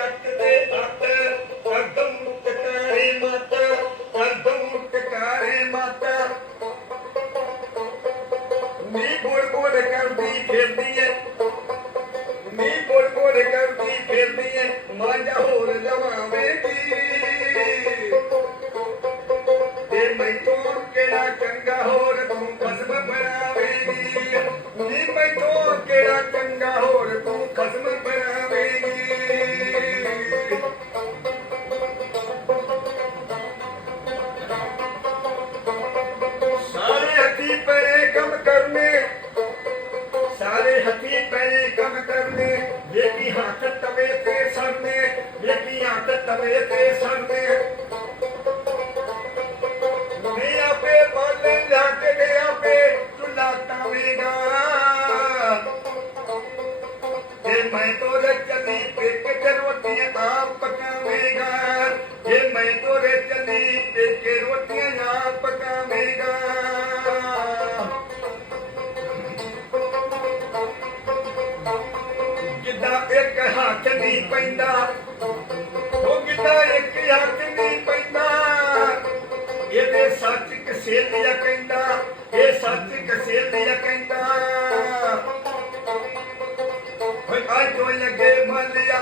ਜੱਟ ਦੇ ਤੱਤ ਕਰਦਮ ਟਕਾਰੇ ਮਤ ਕਰਦਮ ਟਕਾਰੇ ਮਤ। ਨੀ ਬੋਲ ਬੋਲ ਕਰਦੀ ਫਿਰਦੀ ਐ ਨੀ ਬੋਲ ਬੋਲ ਕਰਦੀ ਫਿਰਦੀ ਐ ਮਾਂਜਾ ਹੋਰ ਲਵਾਵੇਂਗੀ ਤੇ ਮੈਂ ਤੋਂ ਕਿਹੜਾ ਚੰਗਾ ਹੋਰ ਤੂੰ ਕਸਬ ਬਣਾਵੇਂਗੀ? ਨੀ ਮੈਂ ਤੋਂ ਕਿਹੜਾ ਤਵੇ ਤੇ ਸਰਨੇ ਨੀ ਆਪੇ ਬਾਲੇ ਜਾ ਕੇ ਆਪੇ ਤੁਲਾ ਤਾਵੇਗਾ। ਜੇ ਮੈਂ ਤੋਰੇ ਚੱਲੀ ਪੇਕ ਤੇ ਰੋਟੀਆਂ ਆਪ ਪਕਾਵੇਂਗਾ। ਜੇ ਮੈਂ ਤੋਰੇ ਚੱਲੀ ਪੇਕ ਰੋਟੀਆਂ ਆਪ ਪਕਾਵੇਂਗਾ। ਜਿੱਦਾਂ ਇੱਕ ਹੱਥ ਨਹੀਂ ਪੈਂਦਾ ਕਸੇਤ ਜਾ ਕਹਿੰਦਾ ਇਹ ਸੱਚ ਕਸੇਤ ਜਾ ਕਹਿੰਦਾ ਹੋਏ ਅੱਜ ਹੋਏ ਲੱਗੇ ਮਲਿਆ।